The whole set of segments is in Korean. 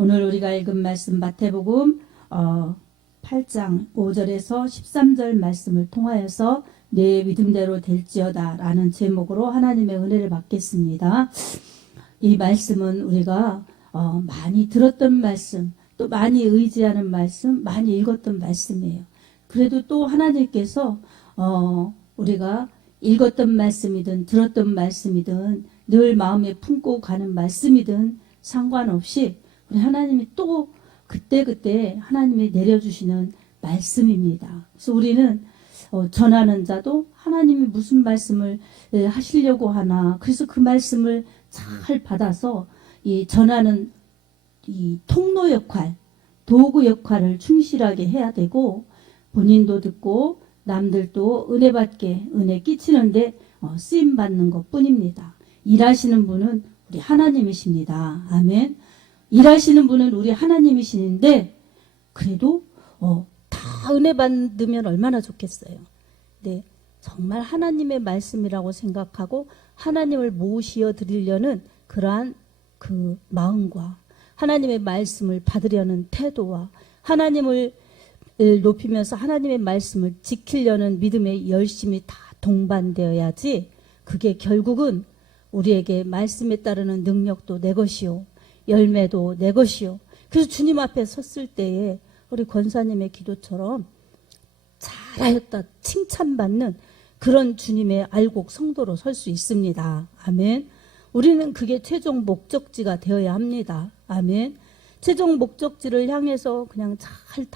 오늘 우리가 읽은 말씀 마태복음 8장 5절에서 13절 말씀을 통하여서 내 믿음대로 될지어다 라는 제목으로 하나님의 은혜를 받겠습니다. 이 말씀은 우리가 많이 들었던 말씀, 또 많이 의지하는 말씀, 많이 읽었던 말씀이에요. 그래도 또 하나님께서 우리가 읽었던 말씀이든 들었던 말씀이든 늘 마음에 품고 가는 말씀이든 상관없이 우리 하나님이 또 그때그때 하나님이 내려주시는 말씀입니다. 그래서 우리는 전하는 자도 하나님이 무슨 말씀을 하시려고 하나, 그래서 그 말씀을 잘 받아서 이 전하는 이 통로 역할, 도구 역할을 충실하게 해야 되고, 본인도 듣고 남들도 은혜 받게, 은혜 끼치는데 쓰임 받는 것 뿐입니다. 일하시는 분은 우리 하나님이십니다. 아멘. 일하시는 분은 우리 하나님이시는데 그래도 다 은혜 받으면 얼마나 좋겠어요. 네, 정말 하나님의 말씀이라고 생각하고 하나님을 모시어 드리려는 그러한 그 마음과 하나님의 말씀을 받으려는 태도와 하나님을 높이면서 하나님의 말씀을 지키려는 믿음의 열심이 다 동반되어야지, 그게 결국은 우리에게 말씀에 따르는 능력도 내 것이요, 열매도 내 것이요. 그래서 주님 앞에 섰을 때에 우리 권사님의 기도처럼 잘하였다 칭찬받는 그런 주님의 알곡 성도로 설 수 있습니다. 아멘. 우리는 그게 최종 목적지가 되어야 합니다. 아멘. 최종 목적지를 향해서 그냥 잘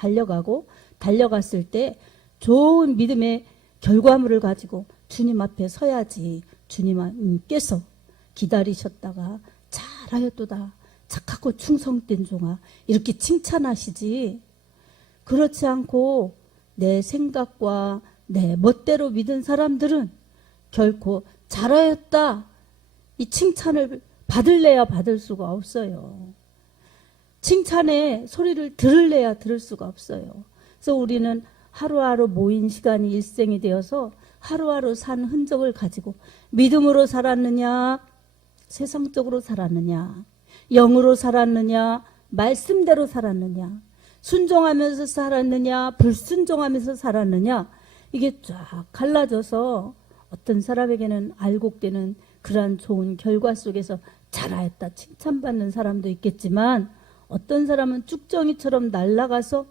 달려갔을 때 좋은 믿음의 결과물을 가지고 주님 앞에 서야지. 주님께서 기다리셨다가 잘하였도다, 착하고 충성된 종아, 이렇게 칭찬하시지, 그렇지 않고 내 생각과 내 멋대로 믿은 사람들은 결코 잘하였다 이 칭찬을 받을래야 받을 수가 없어요. 칭찬의 소리를 들을래야 들을 수가 없어요. 그래서 우리는 하루하루 모인 시간이 일생이 되어서 하루하루 산 흔적을 가지고 믿음으로 살았느냐, 세상적으로 살았느냐, 영으로 살았느냐, 말씀대로 살았느냐, 순종하면서 살았느냐, 불순종하면서 살았느냐, 이게 쫙 갈라져서 어떤 사람에게는 알곡되는 그러한 좋은 결과 속에서 잘하였다 칭찬받는 사람도 있겠지만, 어떤 사람은 쭉정이처럼 날아가서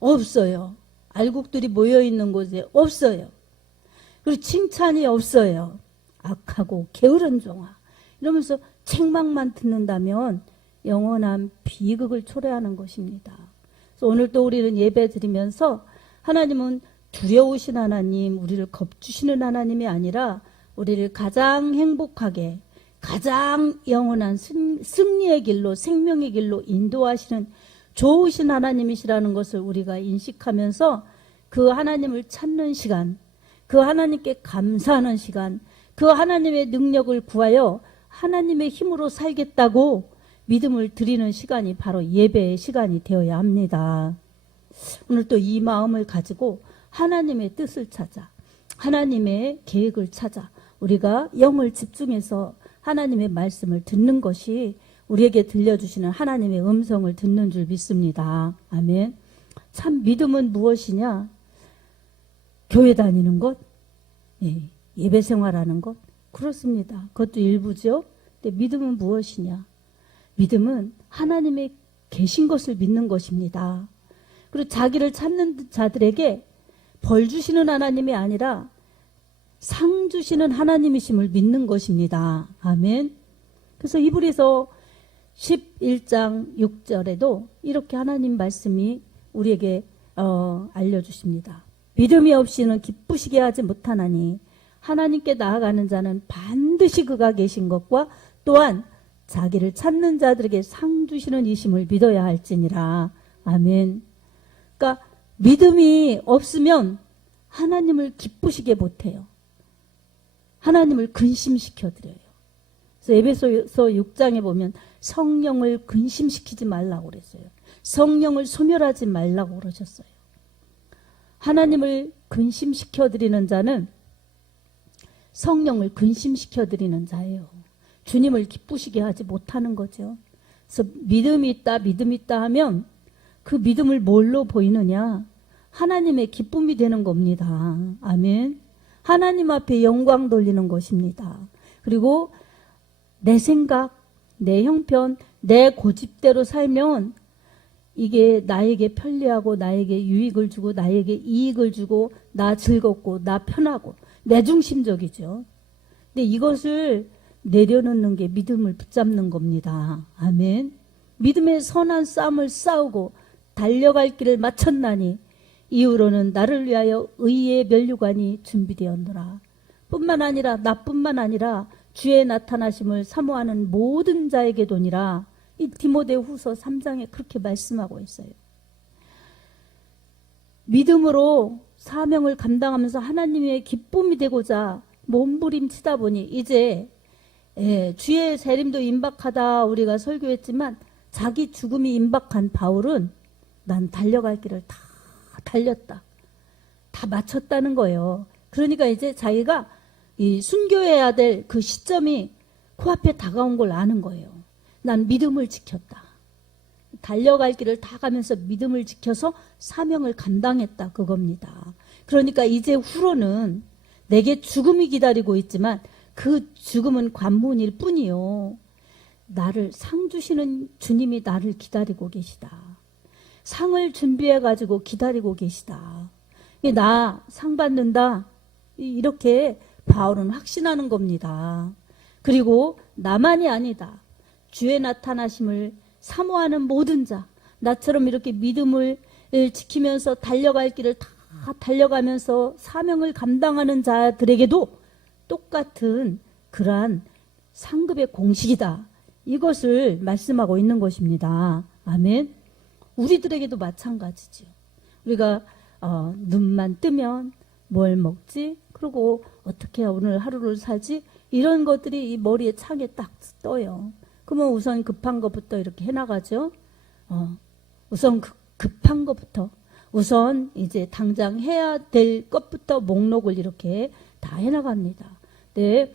없어요. 알곡들이 모여있는 곳에 없어요. 그리고 칭찬이 없어요. 악하고 게으른 종아, 이러면서 책망만 듣는다면 영원한 비극을 초래하는 것입니다. 그래서 오늘 또 우리는 예배 드리면서 하나님은 두려우신 하나님, 우리를 겁주시는 하나님이 아니라 우리를 가장 행복하게, 가장 영원한 승리의 길로, 생명의 길로 인도하시는 좋으신 하나님이시라는 것을 우리가 인식하면서 그 하나님을 찾는 시간, 그 하나님께 감사하는 시간, 그 하나님의 능력을 구하여 하나님의 힘으로 살겠다고 믿음을 드리는 시간이 바로 예배의 시간이 되어야 합니다. 오늘 또 이 마음을 가지고 하나님의 뜻을 찾아, 하나님의 계획을 찾아 우리가 영을 집중해서 하나님의 말씀을 듣는 것이 우리에게 들려주시는 하나님의 음성을 듣는 줄 믿습니다. 아멘. 참 믿음은 무엇이냐? 교회 다니는 것, 예배 생활하는 것, 그렇습니다. 그것도 일부죠. 근데 믿음은 무엇이냐? 믿음은 하나님의 계신 것을 믿는 것입니다. 그리고 자기를 찾는 자들에게 벌 주시는 하나님이 아니라 상 주시는 하나님이심을 믿는 것입니다. 아멘. 그래서 히브리서 11장 6절에도 이렇게 하나님 말씀이 우리에게 알려주십니다. 믿음이 없이는 기쁘시게 하지 못하나니 하나님께 나아가는 자는 반드시 그가 계신 것과 또한 자기를 찾는 자들에게 상 주시는 이심을 믿어야 할지니라. 아멘. 그러니까 믿음이 없으면 하나님을 기쁘시게 못해요. 하나님을 근심시켜드려요. 그래서 에베소서 6장에 보면 성령을 근심시키지 말라고 그랬어요. 성령을 소멸하지 말라고 그러셨어요. 하나님을 근심시켜드리는 자는 성령을 근심시켜드리는 자예요. 주님을 기쁘시게 하지 못하는 거죠. 그래서 믿음이 있다 하면 그 믿음을 뭘로 보이느냐? 하나님의 기쁨이 되는 겁니다. 아멘. 하나님 앞에 영광 돌리는 것입니다. 그리고 내 생각, 내 형편, 내 고집대로 살면 이게 나에게 편리하고 나에게 유익을 주고 나에게 이익을 주고 나 즐겁고 나 편하고 내 중심적이죠. 근데 이것을 내려놓는 게 믿음을 붙잡는 겁니다. 아멘. 믿음의 선한 싸움을 싸우고 달려갈 길을 마쳤나니 이후로는 나를 위하여 의의 면류관이 준비되었노라. 뿐만 아니라 나뿐만 아니라 주의 나타나심을 사모하는 모든 자에게 도니라. 이 디모데후서 3장에 그렇게 말씀하고 있어요. 믿음으로 사명을 감당하면서 하나님의 기쁨이 되고자 몸부림치다 보니 이제 주의 재림도 임박하다 우리가 설교했지만 자기 죽음이 임박한 바울은 난 달려갈 길을 다 달렸다. 다 마쳤다는 거예요. 그러니까 이제 자기가 이 순교해야 될 그 시점이 코앞에 다가온 걸 아는 거예요. 난 믿음을 지켰다. 달려갈 길을 다 가면서 믿음을 지켜서 사명을 감당했다. 그겁니다. 그러니까 이제 후로는 내게 죽음이 기다리고 있지만 그 죽음은 관문일 뿐이요. 나를 상 주시는 주님이 나를 기다리고 계시다. 상을 준비해 가지고 기다리고 계시다. 나 상 받는다. 이렇게 바울은 확신하는 겁니다. 그리고 나만이 아니다. 주의 나타나심을 사모하는 모든 자, 나처럼 이렇게 믿음을 지키면서 달려갈 길을 다 달려가면서 사명을 감당하는 자들에게도 똑같은 그러한 상급의 공식이다. 이것을 말씀하고 있는 것입니다. 아멘. 우리들에게도 마찬가지죠. 우리가 눈만 뜨면 뭘 먹지? 그리고 어떻게 오늘 하루를 살지? 이런 것들이 이 머리에 창에 딱 떠요. 그러면 우선 급한 것부터 이렇게 해나가죠. 우선 급한 것부터 우선 이제 당장 해야 될 것부터 목록을 이렇게 다 해나갑니다. 네,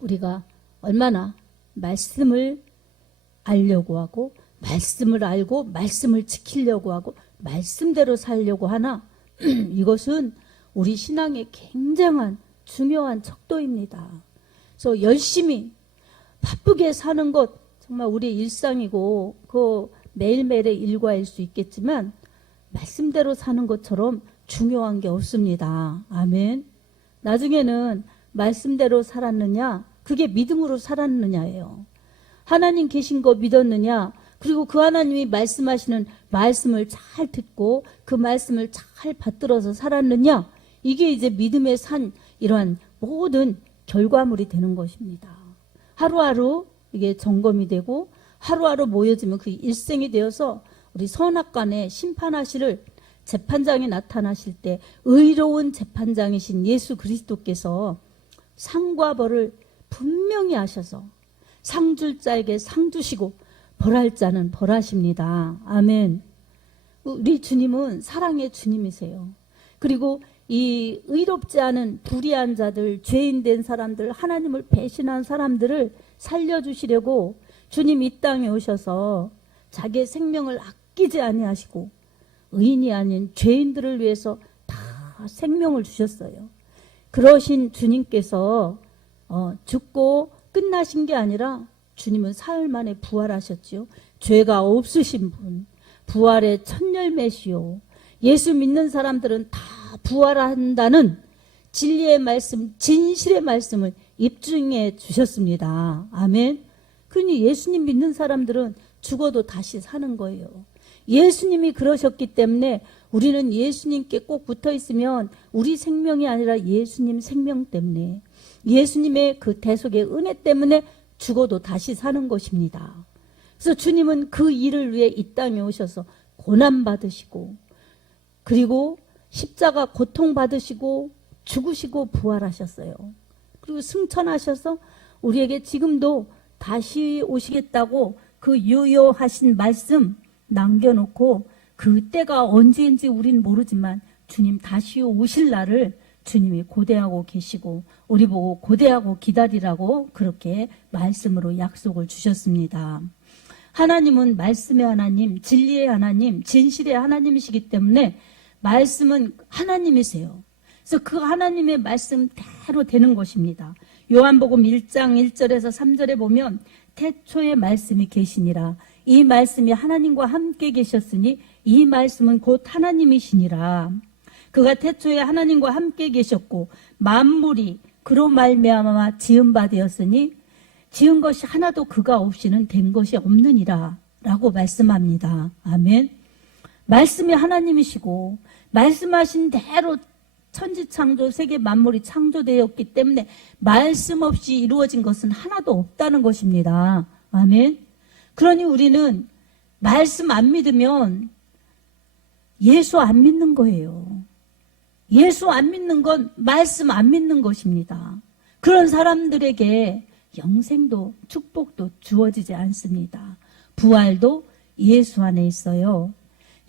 우리가 얼마나 말씀을 알려고 하고 말씀을 알고 말씀을 지키려고 하고 말씀대로 살려고 하나 이것은 우리 신앙의 굉장한 중요한 척도입니다. 그래서 열심히 바쁘게 사는 것 정말 우리의 일상이고 그 매일매일의 일과일 수 있겠지만 말씀대로 사는 것처럼 중요한 게 없습니다. 아멘. 나중에는 말씀대로 살았느냐 그게 믿음으로 살았느냐예요. 하나님 계신 거 믿었느냐 그리고 그 하나님이 말씀하시는 말씀을 잘 듣고 그 말씀을 잘 받들어서 살았느냐 이게 이제 믿음의 산 이러한 모든 결과물이 되는 것입니다. 하루하루 이게 점검이 되고 하루하루 모여지면 그 일생이 되어서 우리 선악간에 심판하시를 재판장에 나타나실 때 의로운 재판장이신 예수 그리스도께서 상과 벌을 분명히 하셔서 상 줄 자에게 상 주시고 벌할 자는 벌하십니다. 아멘. 우리 주님은 사랑의 주님이세요. 그리고 이 의롭지 않은 불의한 자들, 죄인 된 사람들, 하나님을 배신한 사람들을 살려주시려고 주님 이 땅에 오셔서 자기의 생명을 아끼지 아니하시고 의인이 아닌 죄인들을 위해서 다 생명을 주셨어요. 그러신 주님께서 죽고 끝나신 게 아니라 주님은 사흘 만에 부활하셨지요. 죄가 없으신 분, 부활의 첫 열매시요. 예수 믿는 사람들은 다 부활한다는 진리의 말씀, 진실의 말씀을 입증해 주셨습니다. 아멘. 그러니 예수님 믿는 사람들은 죽어도 다시 사는 거예요. 예수님이 그러셨기 때문에 우리는 예수님께 꼭 붙어 있으면 우리 생명이 아니라 예수님 생명 때문에 예수님의 그 대속의 은혜 때문에 죽어도 다시 사는 것입니다. 그래서 주님은 그 일을 위해 이 땅에 오셔서 고난받으시고 그리고 십자가 고통받으시고 죽으시고 부활하셨어요. 그리고 승천하셔서 우리에게 지금도 다시 오시겠다고 그 유효하신 말씀 남겨놓고 그 때가 언제인지 우린 모르지만 주님 다시 오실 날을 주님이 고대하고 계시고 우리 보고 고대하고 기다리라고 그렇게 말씀으로 약속을 주셨습니다. 하나님은 말씀의 하나님, 진리의 하나님, 진실의 하나님이시기 때문에 말씀은 하나님이세요. 그래서 그 하나님의 말씀대로 되는 것입니다. 요한복음 1장 1절에서 3절에 보면 태초에 말씀이 계시니라. 이 말씀이 하나님과 함께 계셨으니 이 말씀은 곧 하나님이시니라. 그가 태초에 하나님과 함께 계셨고 만물이 그로 말미암아 지은 바 되었으니 지은 것이 하나도 그가 없이는 된 것이 없느니라 라고 말씀합니다. 아멘. 말씀이 하나님이시고 말씀하신 대로 천지창조 세계 만물이 창조되었기 때문에 말씀 없이 이루어진 것은 하나도 없다는 것입니다. 아멘. 그러니 우리는 말씀 안 믿으면 예수 안 믿는 거예요. 예수 안 믿는 건 말씀 안 믿는 것입니다. 그런 사람들에게 영생도 축복도 주어지지 않습니다. 부활도 예수 안에 있어요.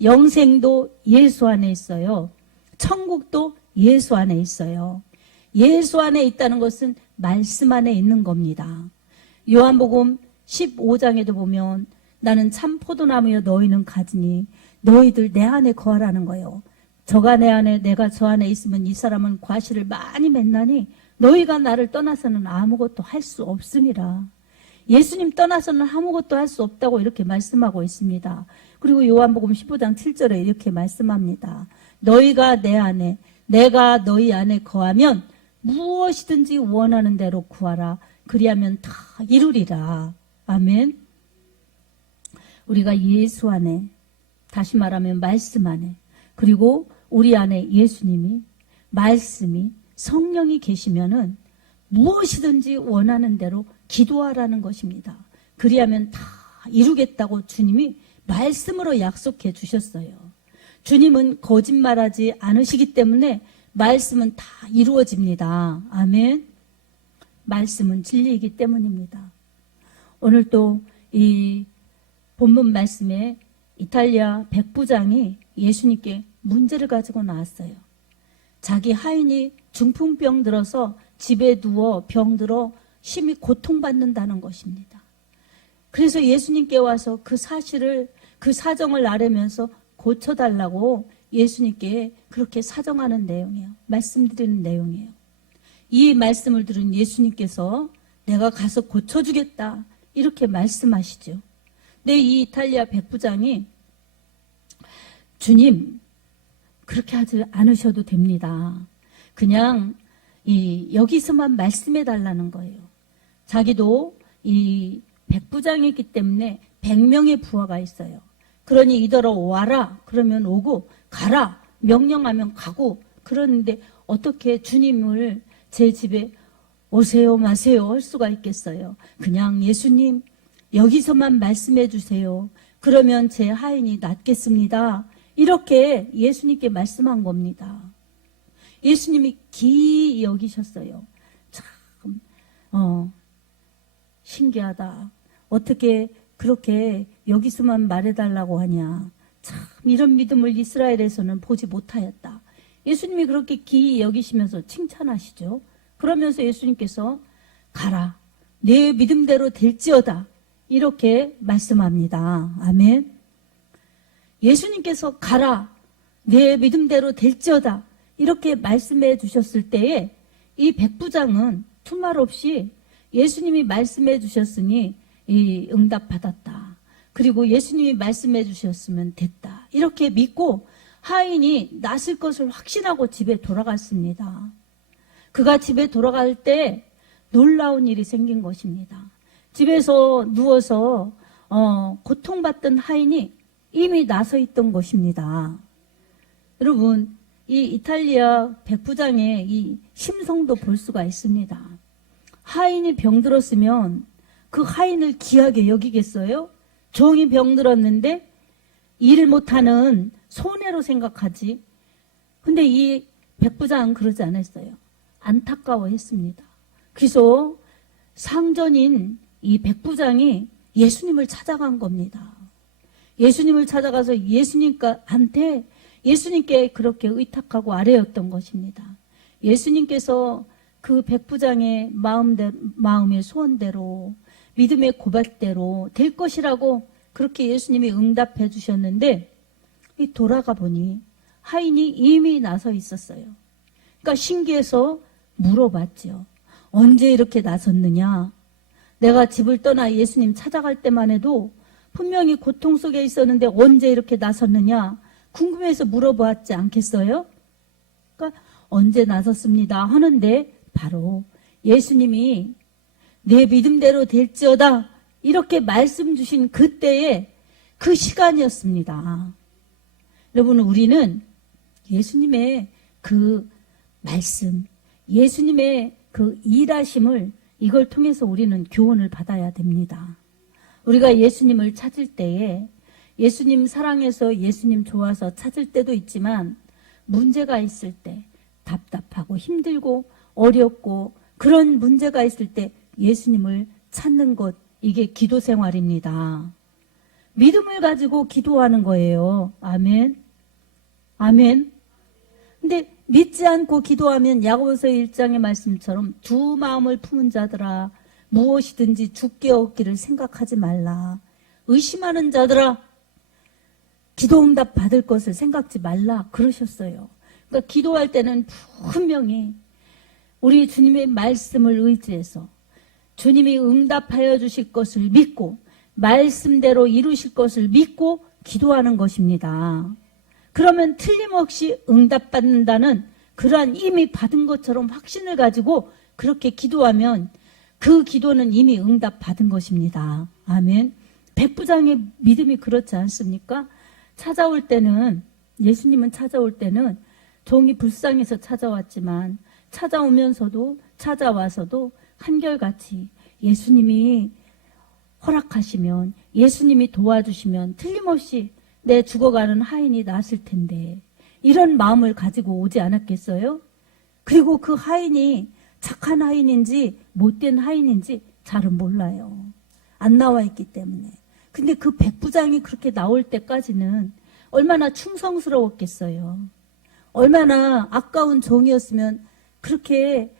영생도 예수 안에 있어요. 천국도 예수 안에 있어요. 예수 안에 있다는 것은 말씀 안에 있는 겁니다. 요한복음 15장에도 보면 나는 참 포도나무여 너희는 가지니 너희들 내 안에 거하라는 거예요. 저가 내 안에 내가 저 안에 있으면 이 사람은 과실을 많이 맺나니 너희가 나를 떠나서는 아무것도 할 수 없음이라. 예수님 떠나서는 아무것도 할 수 없다고 이렇게 말씀하고 있습니다. 그리고 요한복음 15장 7절에 이렇게 말씀합니다. 너희가 내 안에 내가 너희 안에 거하면 무엇이든지 원하는 대로 구하라. 그리하면 다 이루리라. 아멘. 우리가 예수 안에, 다시 말하면 말씀 안에, 그리고 우리 안에 예수님이, 말씀이, 성령이 계시면은 무엇이든지 원하는 대로 기도하라는 것입니다. 그리하면 다 이루겠다고 주님이 말씀으로 약속해 주셨어요. 주님은 거짓말하지 않으시기 때문에 말씀은 다 이루어집니다. 아멘. 말씀은 진리이기 때문입니다. 오늘 또 이 본문 말씀에 이탈리아 백부장이 예수님께 문제를 가지고 나왔어요. 자기 하인이 중풍병 들어서 집에 누워 병들어 심히 고통받는다는 것입니다. 그래서 예수님께 와서 그 사실을, 그 사정을 아뢰면서 고쳐달라고 예수님께 그렇게 사정하는 내용이에요. 말씀드리는 내용이에요. 이 말씀을 들은 예수님께서 내가 가서 고쳐주겠다 이렇게 말씀하시죠. 근데 이 이탈리아 백부장이 주님 그렇게 하지 않으셔도 됩니다. 그냥 여기서만 말씀해 달라는 거예요. 자기도 이 백부장이기 때문에 100명의 부하가 있어요. 그러니 이더러 와라 그러면 오고 가라 명령하면 가고 그러는데 어떻게 주님을 제 집에 오세요 마세요 할 수가 있겠어요. 그냥 예수님 여기서만 말씀해 주세요. 그러면 제 하인이 낫겠습니다. 이렇게 예수님께 말씀한 겁니다. 예수님이 기이 여기셨어요. 참 신기하다. 어떻게 그렇게 여기서만 말해달라고 하냐. 참 이런 믿음을 이스라엘에서는 보지 못하였다. 예수님이 그렇게 기이 여기시면서 칭찬하시죠. 그러면서 예수님께서 가라. 내 믿음대로 될지어다. 이렇게 말씀합니다. 아멘. 예수님께서 가라. 내 믿음대로 될지어다. 이렇게 말씀해 주셨을 때에 이 백부장은 투말 없이 예수님이 말씀해 주셨으니 응답받았다. 그리고 예수님이 말씀해 주셨으면 됐다. 이렇게 믿고 하인이 낫을 것을 확신하고 집에 돌아갔습니다. 그가 집에 돌아갈 때 놀라운 일이 생긴 것입니다. 집에서 누워서 고통받던 하인이 이미 나서 있던 것입니다. 여러분, 이 이탈리아 백부장의 이 심성도 볼 수가 있습니다. 하인이 병들었으면 그 하인을 귀하게 여기겠어요? 종이 병들었는데 일을 못하는 손해로 생각하지. 근데 이 백부장은 그러지 않았어요. 안타까워했습니다. 그래서 상전인 이 백부장이 예수님을 찾아간 겁니다. 예수님을 찾아가서 예수님께 그렇게 의탁하고 아뢰었던 것입니다. 예수님께서 그 백부장의 마음의 소원대로 믿음의 고백대로 될 것이라고 그렇게 예수님이 응답해 주셨는데 돌아가 보니 하인이 이미 나서 있었어요. 그러니까 신기해서 물어봤죠. 언제 이렇게 나섰느냐? 내가 집을 떠나 예수님 찾아갈 때만 해도 분명히 고통 속에 있었는데 언제 이렇게 나섰느냐? 궁금해서 물어보았지 않겠어요? 그러니까 언제 나섰습니다 하는데 바로 예수님이 내 믿음대로 될지어다 이렇게 말씀 주신 그때의 그 시간이었습니다. 여러분, 우리는 예수님의 그 말씀, 예수님의 그 일하심을 이걸 통해서 우리는 교훈을 받아야 됩니다. 우리가 예수님을 찾을 때에 예수님 사랑해서 예수님 좋아서 찾을 때도 있지만 문제가 있을 때 답답하고 힘들고 어렵고 그런 문제가 있을 때 예수님을 찾는 것, 이게 기도 생활입니다. 믿음을 가지고 기도하는 거예요. 아멘. 아멘. 근데 믿지 않고 기도하면 야고보서 1장의 말씀처럼 두 마음을 품은 자들아 무엇이든지 주께 얻기를 생각하지 말라. 의심하는 자들아 기도 응답 받을 것을 생각지 말라 그러셨어요. 그러니까 기도할 때는 분명히 우리 주님의 말씀을 의지해서 주님이 응답하여 주실 것을 믿고 말씀대로 이루실 것을 믿고 기도하는 것입니다. 그러면 틀림없이 응답받는다는 그러한 이미 받은 것처럼 확신을 가지고 그렇게 기도하면 그 기도는 이미 응답받은 것입니다. 아멘. 백부장의 믿음이 그렇지 않습니까? 찾아올 때는, 예수님은 찾아올 때는 종이 불쌍해서 찾아왔지만 찾아와서도 한결같이 예수님이 허락하시면, 예수님이 도와주시면 틀림없이 내 죽어가는 하인이 낫을 텐데 이런 마음을 가지고 오지 않았겠어요? 그리고 그 하인이 착한 하인인지 못된 하인인지 잘은 몰라요. 안 나와 있기 때문에. 근데 그 백부장이 그렇게 나올 때까지는 얼마나 충성스러웠겠어요. 얼마나 아까운 종이었으면 그렇게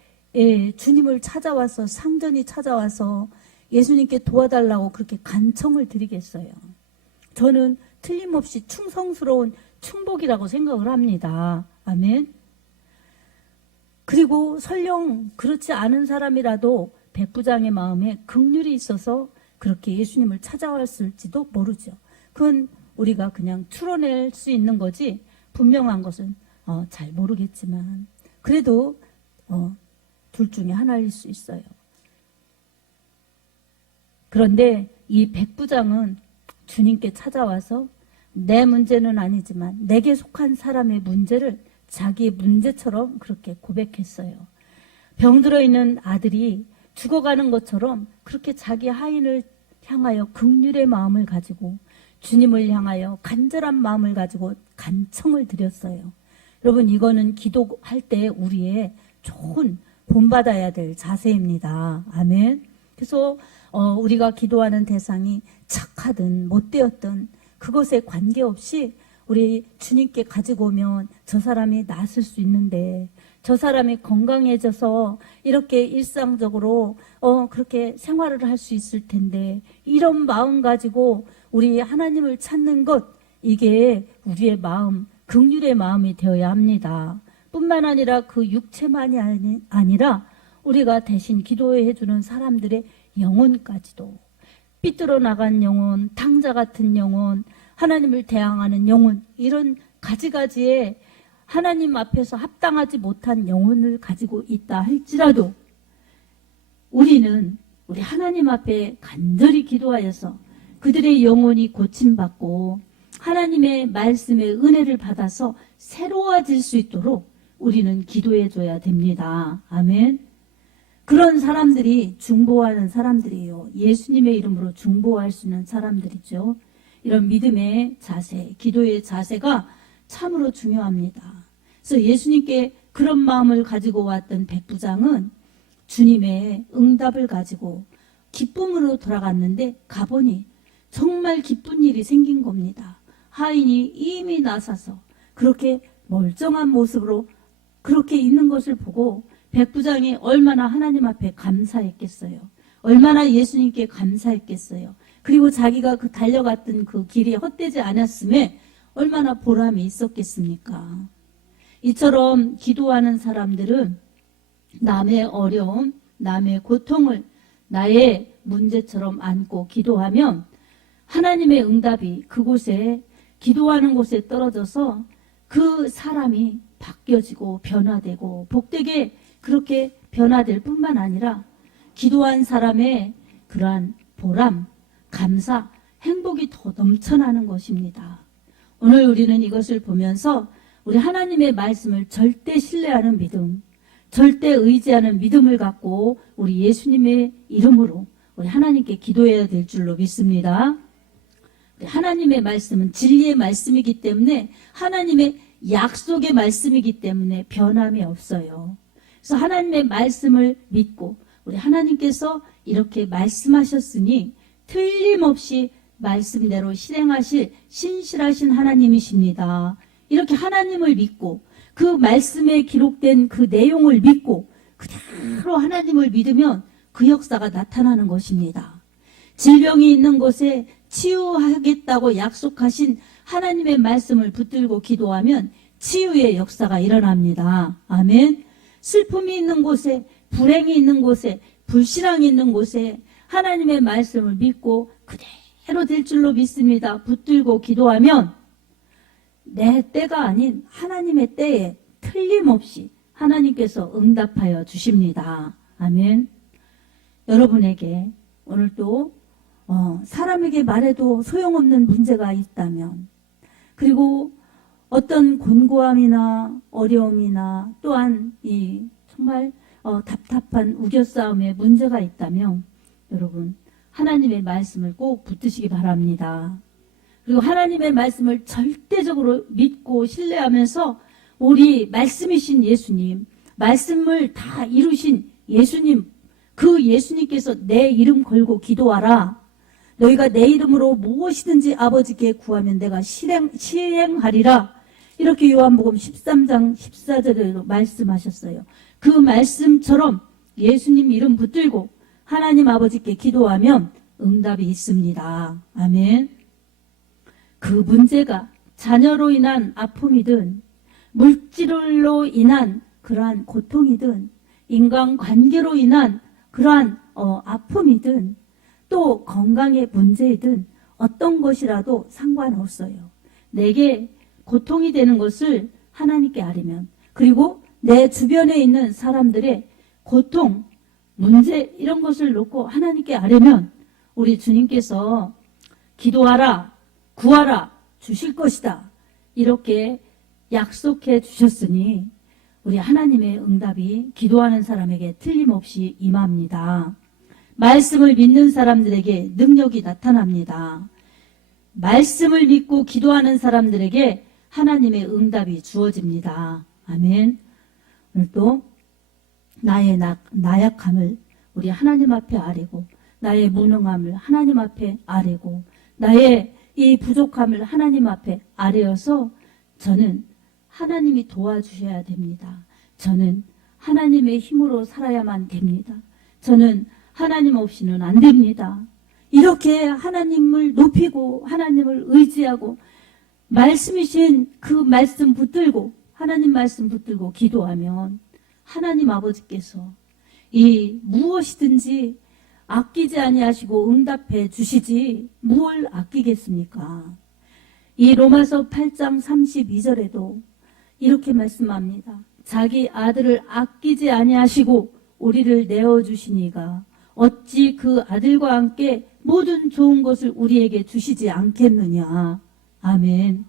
주님을 찾아와서, 상전이 찾아와서 예수님께 도와달라고 그렇게 간청을 드리겠어요. 저는 틀림없이 충성스러운 충복이라고 생각을 합니다. 아멘. 그리고 설령 그렇지 않은 사람이라도 백부장의 마음에 긍휼이 있어서 그렇게 예수님을 찾아왔을지도 모르죠. 그건 우리가 그냥 추론할 수 있는 거지 분명한 것은 잘 모르겠지만 그래도 둘 중에 하나일 수 있어요. 그런데 이 백부장은 주님께 찾아와서 내 문제는 아니지만 내게 속한 사람의 문제를 자기의 문제처럼 그렇게 고백했어요. 병들어 있는 아들이 죽어가는 것처럼 그렇게 자기 하인을 향하여 긍휼의 마음을 가지고 주님을 향하여 간절한 마음을 가지고 간청을 드렸어요. 여러분, 이거는 기도할 때 우리의 좋은 본받아야 될 자세입니다. 아멘. 그래서 우리가 기도하는 대상이 착하든 못되었든 그것에 관계없이 우리 주님께 가지고 오면 저 사람이 낫을 수 있는데, 저 사람이 건강해져서 이렇게 일상적으로 그렇게 생활을 할 수 있을 텐데, 이런 마음 가지고 우리 하나님을 찾는 것, 이게 우리의 마음, 긍휼의 마음이 되어야 합니다. 뿐만 아니라 그 육체만이 아니라 우리가 대신 기도해 주는 사람들의 영혼까지도, 삐뚤어 나간 영혼, 탕자 같은 영혼, 하나님을 대항하는 영혼, 이런 가지가지의 하나님 앞에서 합당하지 못한 영혼을 가지고 있다 할지라도 우리는 우리 하나님 앞에 간절히 기도하여서 그들의 영혼이 고침받고 하나님의 말씀의 은혜를 받아서 새로워질 수 있도록 우리는 기도해 줘야 됩니다. 아멘. 그런 사람들이 중보하는 사람들이에요. 예수님의 이름으로 중보할 수 있는 사람들이죠. 이런 믿음의 자세, 기도의 자세가 참으로 중요합니다. 그래서 예수님께 그런 마음을 가지고 왔던 백부장은 주님의 응답을 가지고 기쁨으로 돌아갔는데 가보니 정말 기쁜 일이 생긴 겁니다. 하인이 이미 나서서 그렇게 멀쩡한 모습으로 그렇게 있는 것을 보고 백부장이 얼마나 하나님 앞에 감사했겠어요. 얼마나 예수님께 감사했겠어요. 그리고 자기가 그 달려갔던 그 길이 헛되지 않았음에 얼마나 보람이 있었겠습니까? 이처럼 기도하는 사람들은 남의 어려움, 남의 고통을 나의 문제처럼 안고 기도하면 하나님의 응답이 그곳에, 기도하는 곳에 떨어져서 그 사람이 바뀌어지고 변화되고 복되게 그렇게 변화될 뿐만 아니라 기도한 사람의 그러한 보람, 감사, 행복이 더 넘쳐나는 것입니다. 오늘 우리는 이것을 보면서 우리 하나님의 말씀을 절대 신뢰하는 믿음, 절대 의지하는 믿음을 갖고 우리 예수님의 이름으로 우리 하나님께 기도해야 될 줄로 믿습니다. 우리 하나님의 말씀은 진리의 말씀이기 때문에, 하나님의 약속의 말씀이기 때문에 변함이 없어요. 그래서 하나님의 말씀을 믿고 우리 하나님께서 이렇게 말씀하셨으니 틀림없이 말씀대로 실행하실 신실하신 하나님이십니다. 이렇게 하나님을 믿고 그 말씀에 기록된 그 내용을 믿고 그대로 하나님을 믿으면 그 역사가 나타나는 것입니다. 질병이 있는 곳에 치유하겠다고 약속하신 하나님의 말씀을 붙들고 기도하면 치유의 역사가 일어납니다. 아멘. 슬픔이 있는 곳에, 불행이 있는 곳에, 불신앙이 있는 곳에 하나님의 말씀을 믿고 그대로 될 줄로 믿습니다. 붙들고 기도하면 내 때가 아닌 하나님의 때에 틀림없이 하나님께서 응답하여 주십니다. 아멘. 여러분에게 오늘도 사람에게 말해도 소용없는 문제가 있다면, 그리고 어떤 곤고함이나 어려움이나 또한 이 정말 답답한 우겨싸움에 문제가 있다면 여러분 하나님의 말씀을 꼭 붙드시기 바랍니다. 그리고 하나님의 말씀을 절대적으로 믿고 신뢰하면서 우리 말씀이신 예수님, 말씀을 다 이루신 예수님, 그 예수님께서 내 이름 걸고 기도하라. 너희가 내 이름으로 무엇이든지 아버지께 구하면 내가 시행하리라. 이렇게 요한복음 13장 14절에도 말씀하셨어요. 그 말씀처럼 예수님 이름 붙들고 하나님 아버지께 기도하면 응답이 있습니다. 아멘. 그 문제가 자녀로 인한 아픔이든 물질로 인한 그러한 고통이든 인간관계로 인한 그러한 아픔이든 또 건강의 문제이든 어떤 것이라도 상관없어요. 내게 고통이 되는 것을 하나님께 아뢰면, 그리고 내 주변에 있는 사람들의 고통, 문제 이런 것을 놓고 하나님께 아뢰면 우리 주님께서 기도하라, 구하라, 주실 것이다. 이렇게 약속해 주셨으니 우리 하나님의 응답이 기도하는 사람에게 틀림없이 임합니다. 말씀을 믿는 사람들에게 능력이 나타납니다. 말씀을 믿고 기도하는 사람들에게 하나님의 응답이 주어집니다. 아멘. 오늘도 나의 나약함을 우리 하나님 앞에 아뢰고, 나의 무능함을 하나님 앞에 아뢰고, 나의 이 부족함을 하나님 앞에 아뢰어서 저는 하나님이 도와주셔야 됩니다. 저는 하나님의 힘으로 살아야만 됩니다. 저는 하나님 없이는 안 됩니다. 이렇게 하나님을 높이고 하나님을 의지하고 말씀이신 그 말씀 붙들고, 하나님 말씀 붙들고 기도하면 하나님 아버지께서 이 무엇이든지 아끼지 아니하시고 응답해 주시지 뭘 아끼겠습니까? 이 로마서 8장 32절에도 이렇게 말씀합니다. 자기 아들을 아끼지 아니하시고 우리를 내어주시니가 어찌 그 아들과 함께 모든 좋은 것을 우리에게 주시지 않겠느냐. 아멘.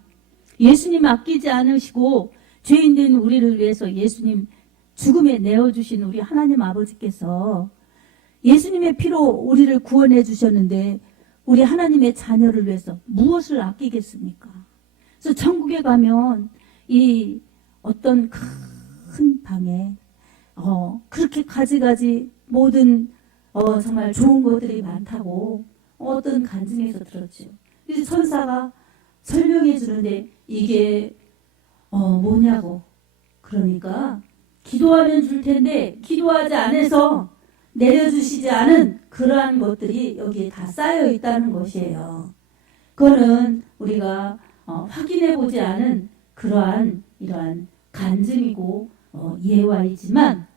예수님 아끼지 않으시고 죄인된 우리를 위해서 예수님 죽음에 내어주신 우리 하나님 아버지께서 예수님의 피로 우리를 구원해 주셨는데 우리 하나님의 자녀를 위해서 무엇을 아끼겠습니까? 그래서 천국에 가면 이 어떤 큰 방에 그렇게 가지가지 모든 정말 좋은 것들이 많다고 어떤 간증에서 들었죠. 그래서 천사가 설명해 주는데 이게 뭐냐고. 그러니까 기도하면 줄 텐데 기도하지 않아서 내려주시지 않은 그러한 것들이 여기에 다 쌓여 있다는 것이에요. 그거는 우리가 확인해 보지 않은 그러한 이러한 간증이고 예화이지만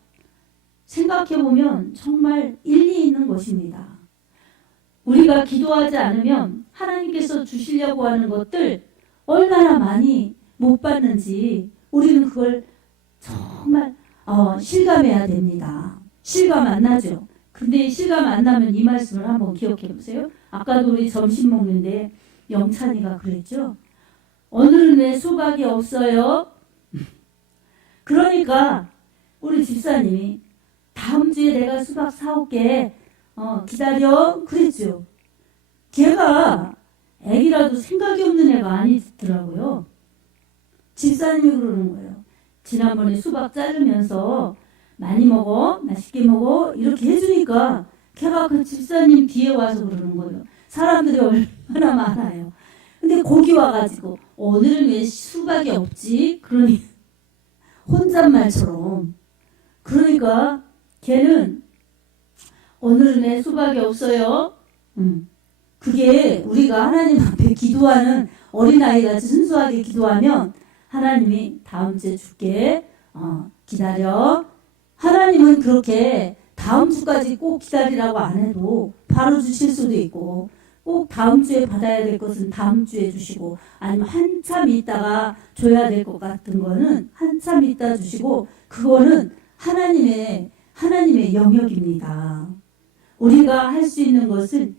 생각해 보면 정말 일리 있는 것입니다. 우리가 기도하지 않으면 하나님께서 주시려고 하는 것들 얼마나 많이 못 받는지 우리는 그걸 정말 실감해야 됩니다. 실감 안 나죠. 근데 실감 안 나면 이 말씀을 한번 기억해 보세요. 아까도 우리 점심 먹는데 영찬이가 그랬죠. 오늘은 왜 수박이 없어요? 그러니까 우리 집사님이 다음 주에 내가 수박 사올게. 기다려. 그랬죠. 걔가 애기라도 생각이 없는 애가 아니더라고요. 집사님이 그러는 거예요. 지난번에 수박 자르면서 많이 먹어, 맛있게 먹어 이렇게 해주니까 걔가 그 집사님 뒤에 와서 그러는 거예요. 사람들이 얼마나 많아요. 근데 거기 와가지고 오늘은 왜 수박이 없지? 그러니 혼잣말처럼. 그러니까 걔는 오늘은 왜 수박이 없어요? 그게 우리가 하나님 앞에 기도하는 어린아이같이 순수하게 기도하면 하나님이 다음 주에 줄게. 기다려. 하나님은 그렇게 다음 주까지 꼭 기다리라고 안 해도 바로 주실 수도 있고 꼭 다음 주에 받아야 될 것은 다음 주에 주시고 아니면 한참 있다가 줘야 될 것 같은 거는 한참 있다 주시고 그거는 하나님의 영역입니다. 우리가 할 수 있는 것은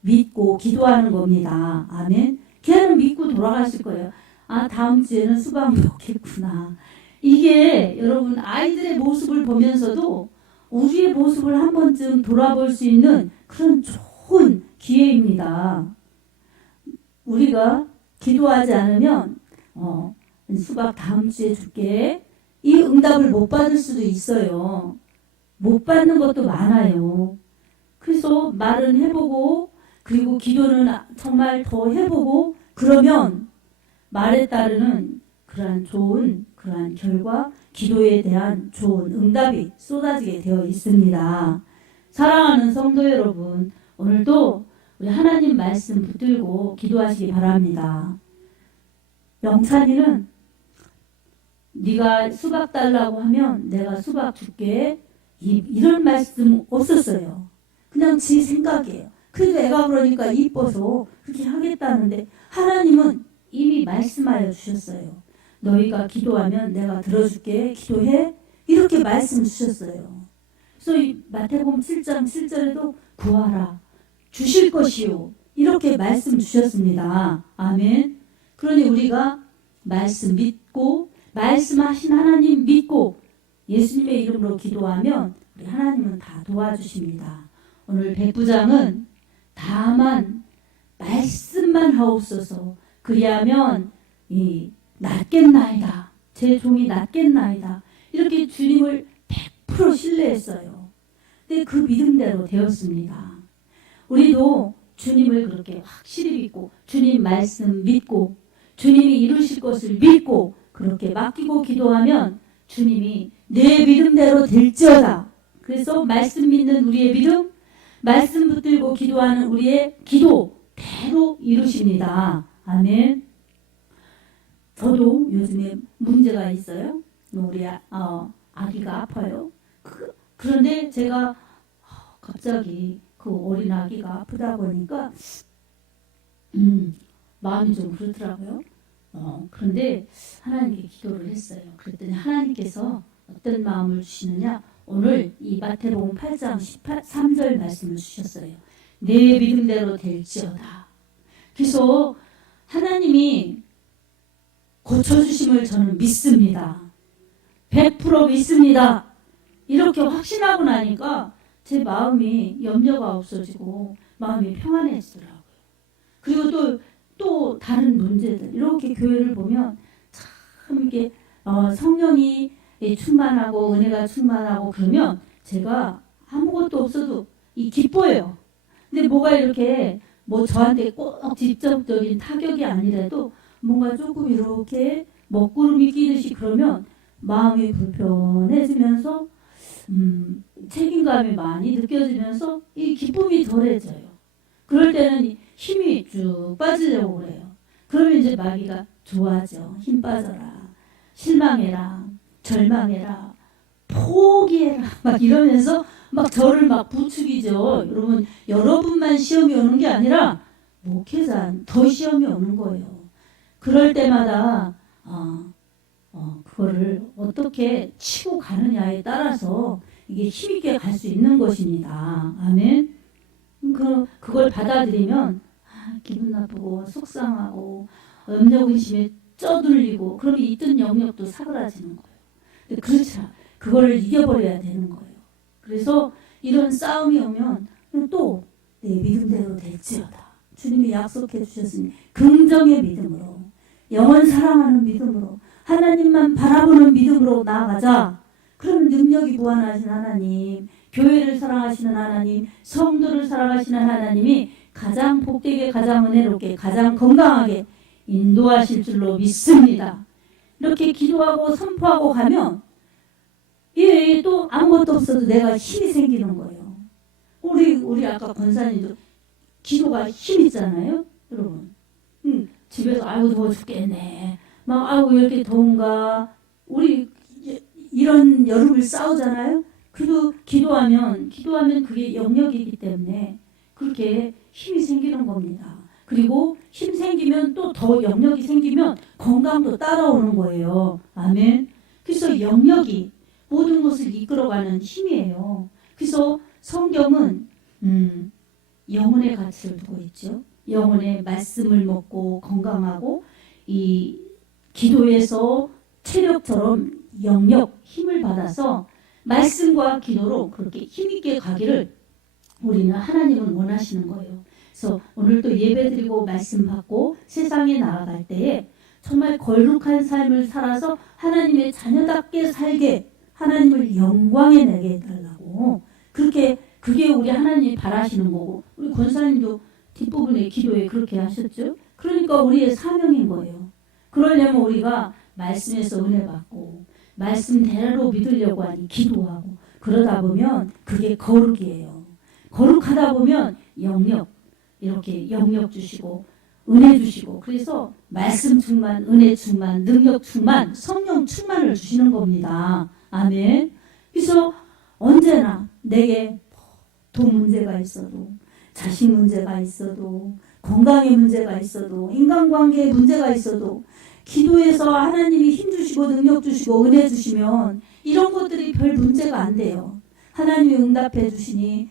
믿고 기도하는 겁니다. 아멘. 걔는 믿고 돌아가실 거예요. 다음 주에는 수박 먹겠구나. 이게 여러분 아이들의 모습을 보면서도 우리의 모습을 한 번쯤 돌아볼 수 있는 그런 좋은 기회입니다. 우리가 기도하지 않으면 수박 다음 주에 줄게. 이 응답을 못 받을 수도 있어요. 못 받는 것도 많아요. 그래서 말은 해보고 그리고 기도는 정말 더 해보고 그러면 말에 따르는 그러한 결과 기도에 대한 좋은 응답이 쏟아지게 되어 있습니다. 사랑하는 성도 여러분, 오늘도 우리 하나님 말씀 붙들고 기도하시기 바랍니다. 영찬이는 네가 수박 달라고 하면 내가 수박 줄게. 이런 말씀 없었어요. 그냥 지 생각이에요. 그래도 애가 그러니까 이뻐서 그렇게 하겠다는데 하나님은 이미 말씀하여 주셨어요. 너희가 기도하면 내가 들어줄게. 기도해. 이렇게 말씀 주셨어요. 그래서 이 마태복음 7장 7절에도 구하라. 주실 것이요. 이렇게 말씀 주셨습니다. 아멘. 그러니 우리가 말씀 믿고 말씀하신 하나님 믿고 예수님의 이름으로 기도하면 우리 하나님은 다 도와주십니다. 오늘 백부장은 다만 말씀만 하옵소서 그리하면 낫겠나이다. 제 종이 낫겠나이다. 이렇게 주님을 100% 신뢰했어요. 근데 그 믿음대로 되었습니다. 우리도 주님을 그렇게 확실히 믿고 주님 말씀 믿고 주님이 이루실 것을 믿고 그렇게 맡기고 기도하면 주님이 내 믿음대로 될지어다. 그래서 말씀 믿는 우리의 믿음, 말씀 붙들고 기도하는 우리의 기도대로 이루십니다. 아멘. 저도 요즘에 문제가 있어요. 우리 아기가 아파요. 그런데 제가 갑자기 그 어린 아기가 아프다 보니까 마음이 좀 그렇더라고요. 그런데 하나님께 기도를 했어요. 그랬더니 하나님께서 어떤 마음을 주시느냐? 오늘 이 마태복음 8장 13절 말씀을 주셨어요. 내 믿음대로 될지어다. 그래서 하나님이 고쳐주심을 저는 믿습니다. 100% 믿습니다. 이렇게 확신하고 나니까 제 마음이 염려가 없어지고 마음이 평안해지더라고요. 그리고 또 다른 문제들 이렇게 교회를 보면 참 이게 성령이 충만하고 은혜가 충만하고 그러면 제가 아무것도 없어도 기뻐요. 근데 뭐가 이렇게 저한테 꼭 직접적인 타격이 아니라도 뭔가 조금 이렇게 먹구름이 끼듯이 그러면 마음이 불편해지면서 책임감이 많이 느껴지면서 이 기쁨이 덜해져요. 그럴 때는 힘이 쭉 빠지려고 그래요. 그러면 이제 마귀가 좋아져. 힘 빠져라. 실망해라. 절망해라. 포기해라. 막 이러면서 막 저를 막 부추기죠. 여러분, 여러분만 시험이 오는 게 아니라 목회자는 더 시험이 오는 거예요. 그럴 때마다 그거를 어떻게 치고 가느냐에 따라서 이게 힘있게 갈 수 있는 것입니다. 아멘. 그걸 받아들이면 기분 나쁘고 속상하고 염려의심에 쪄들리고 그러면 있던 영역도 사그라지는 거예요. 근데 그렇지 않아. 그거를 이겨버려야 되는 거예요. 그래서 이런 싸움이 오면 또 내 믿음대로 될지어다. 주님이 약속해 주셨으니 긍정의 믿음으로, 영원 사랑하는 믿음으로, 하나님만 바라보는 믿음으로 나아가자. 그럼 능력이 무한하신 하나님, 교회를 사랑하시는 하나님, 성도를 사랑하시는 하나님이 가장 복되게, 가장 은혜롭게, 가장 건강하게 인도하실 줄로 믿습니다. 이렇게 기도하고 선포하고 가면 또 아무것도 없어도 내가 힘이 생기는 거예요. 우리 아까 권사님도 기도가 힘 있잖아요, 여러분. 집에서 아이고 더워 죽겠네. 막 아이고 왜 이렇게 더운가. 우리 이런 여름을 싸우잖아요. 그래도 기도하면 그게 영역이기 때문에 그렇게 힘이 생기는 겁니다. 그리고 힘 생기면 또 더 영역이 생기면 건강도 따라오는 거예요. 아멘. 그래서 영역이 모든 것을 이끌어가는 힘이에요. 그래서 성경은 영혼의 가치를 두고 있죠. 영혼의 말씀을 먹고 건강하고 이 기도에서 체력처럼 영역, 힘을 받아서 말씀과 기도로 그렇게 힘있게 가기를 우리는 하나님은 원하시는 거예요. 그래서 오늘 또 예배드리고 말씀 받고 세상에 나아갈 때에 정말 거룩한 삶을 살아서 하나님의 자녀답게 살게 하나님을 영광에 내게 해달라고 그게 우리 하나님이 바라시는 거고 우리 권사님도 뒷부분의 기도에 그렇게 하셨죠. 그러니까 우리의 사명인 거예요. 그러려면 우리가 말씀에서 은혜 받고 말씀대로 믿으려고 하니 기도하고 그러다 보면 그게 거룩이에요. 거룩하다 보면 이렇게 영역 주시고 은혜 주시고 그래서 말씀 충만, 은혜 충만, 능력 충만, 성령 충만을 주시는 겁니다. 아멘. 그래서 언제나 내게 돈 문제가 있어도 자식 문제가 있어도 건강의 문제가 있어도 인간관계에 문제가 있어도 기도해서 하나님이 힘 주시고 능력 주시고 은혜 주시면 이런 것들이 별 문제가 안 돼요. 하나님이 응답해 주시니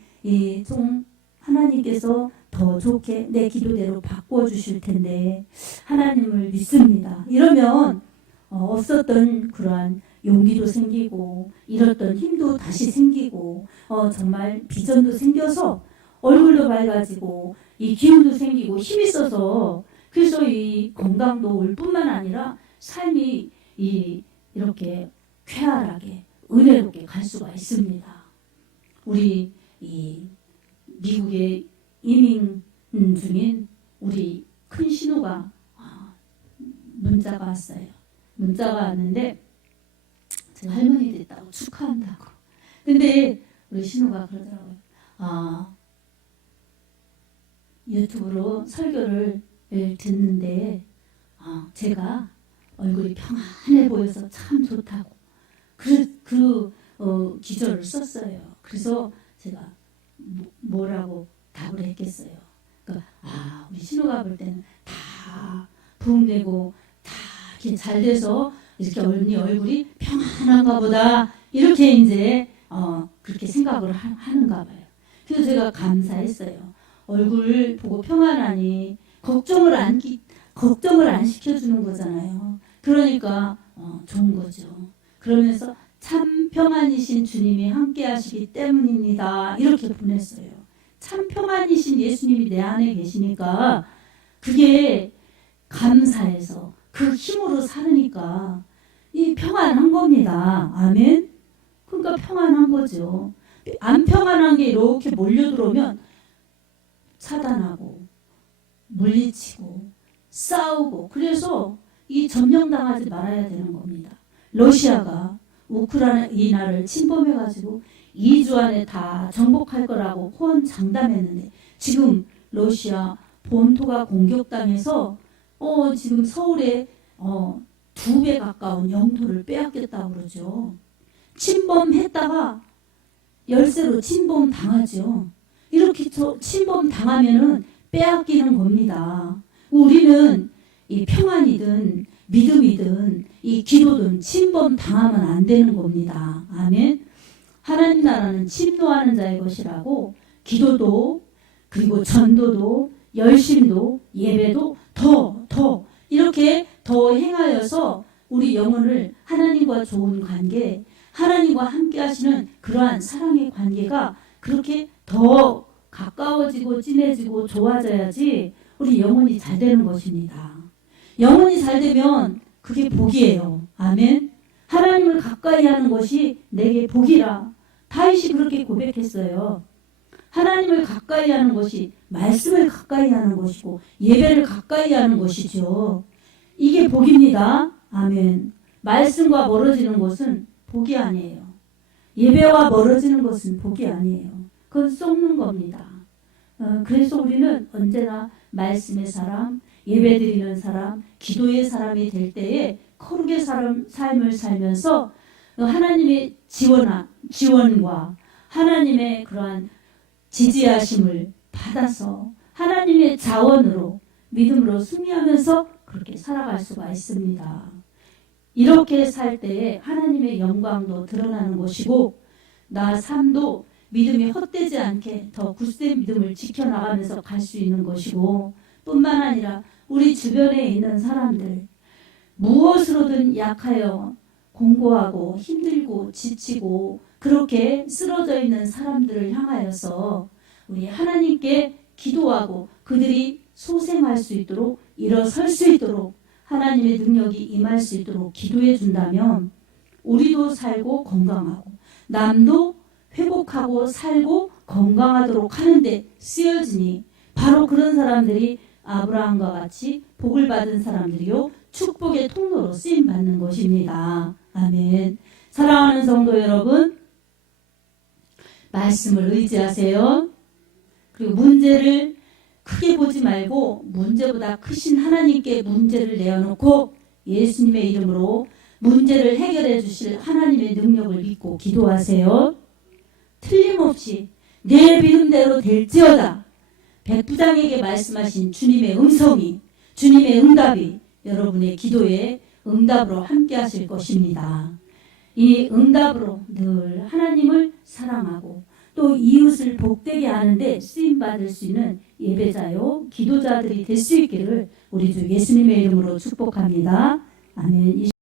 하나님께서 더 좋게 내 기도대로 바꾸어 주실 텐데 하나님을 믿습니다. 이러면 없었던 그러한 용기도 생기고 잃었던 힘도 다시 생기고 정말 비전도 생겨서 얼굴도 밝아지고 이 기운도 생기고 힘이 있어서 그래서 이 건강도 올 뿐만 아니라 삶이 이렇게 쾌활하게 은혜롭게 갈 수가 있습니다. 우리 이 미국에 이민 중인 우리 큰 신우가 문자가 왔어요. 문자가 왔는데 제가 할머니 됐다고 축하한다고. 근데 우리 신우가 그러더라고요. 유튜브로 설교를 듣는데 제가 얼굴이 평안해 보여서 참 좋다고 그 기절을 썼어요. 그래서 제가 뭐라고 답을 했겠어요. 그러니까 우리 신우가 볼 때는 다 부흥되고 다 이렇게 잘 돼서 이렇게 언니 얼굴이 평안한가 보다 이렇게 이제 그렇게 생각을 하는가 봐요. 그래서 제가 감사했어요. 얼굴 보고 평안하니 걱정을 안 시켜주는 거잖아요. 그러니까 좋은 거죠. 그러면서 참 평안이신 주님이 함께 하시기 때문입니다. 이렇게 보냈어요. 참 평안이신 예수님이 내 안에 계시니까 그게 감사해서 그 힘으로 살으니까 이 평안한 겁니다. 아멘. 그러니까 평안한 거죠. 안 평안한 게 이렇게 몰려들어오면 차단하고 물리치고 싸우고 그래서 이 점령당하지 말아야 되는 겁니다. 러시아가 우크라이나를 침범해가지고 2주 안에 다 정복할 거라고 호언장담했는데 지금 러시아 본토가 공격당해서 지금 서울에 2배 가까운 영토를 빼앗겼다고 그러죠. 침범했다가 열세로 침범 당하죠. 이렇게 침범 당하면은 빼앗기는 겁니다. 우리는 이 평안이든 믿음이든 이 기도든 침범 당하면 안 되는 겁니다. 아멘. 하나님 나라는 침노하는 자의 것이라고 기도도 그리고 전도도 열심도 예배도 더 이렇게 더 행하여서 우리 영혼을 하나님과 좋은 관계, 하나님과 함께 하시는 그러한 사랑의 관계가 그렇게 더 가까워지고 진해지고 좋아져야지 우리 영혼이 잘 되는 것입니다. 영혼이 잘 되면 그게 복이에요. 아멘. 하나님을 가까이 하는 것이 내게 복이라 다윗이 그렇게 고백했어요. 하나님을 가까이 하는 것이 말씀을 가까이 하는 것이고 예배를 가까이 하는 것이죠. 이게 복입니다. 아멘. 말씀과 멀어지는 것은 복이 아니에요. 예배와 멀어지는 것은 복이 아니에요. 그건 썩는 겁니다. 그래서 우리는 언제나 말씀의 사람, 예배드리는 사람, 기도의 사람이 될 때에 거룩의 삶을 살면서 하나님의 지원과 하나님의 그러한 지지하심을 받아서 하나님의 자원으로 믿음으로 승리하면서 그렇게 살아갈 수가 있습니다. 이렇게 살 때에 하나님의 영광도 드러나는 것이고 나 삶도 믿음이 헛되지 않게 더 굳센 믿음을 지켜나가면서 갈 수 있는 것이고 뿐만 아니라 우리 주변에 있는 사람들 무엇으로든 약하여 공고하고 힘들고 지치고 그렇게 쓰러져 있는 사람들을 향하여서 우리 하나님께 기도하고 그들이 소생할 수 있도록 일어설 수 있도록 하나님의 능력이 임할 수 있도록 기도해 준다면 우리도 살고 건강하고 남도 회복하고 살고 건강하도록 하는데 쓰여지니 바로 그런 사람들이 아브라함과 같이 복을 받은 사람들이요 축복의 통로로 쓰임받는 것입니다. 아멘. 사랑하는 성도 여러분, 말씀을 의지하세요. 그리고 문제를 크게 보지 말고 문제보다 크신 하나님께 문제를 내어놓고 예수님의 이름으로 문제를 해결해 주실 하나님의 능력을 믿고 기도하세요. 틀림없이 내 믿음대로 될지어다. 백부장에게 말씀하신 주님의 음성이, 주님의 응답이 여러분의 기도에 응답으로 함께 하실 것입니다. 이 응답으로 늘 하나님을 사랑하고 또 이웃을 복되게 하는데 쓰임받을 수 있는 예배자요 기도자들이 될 수 있기를 우리 주 예수님의 이름으로 축복합니다. 아멘.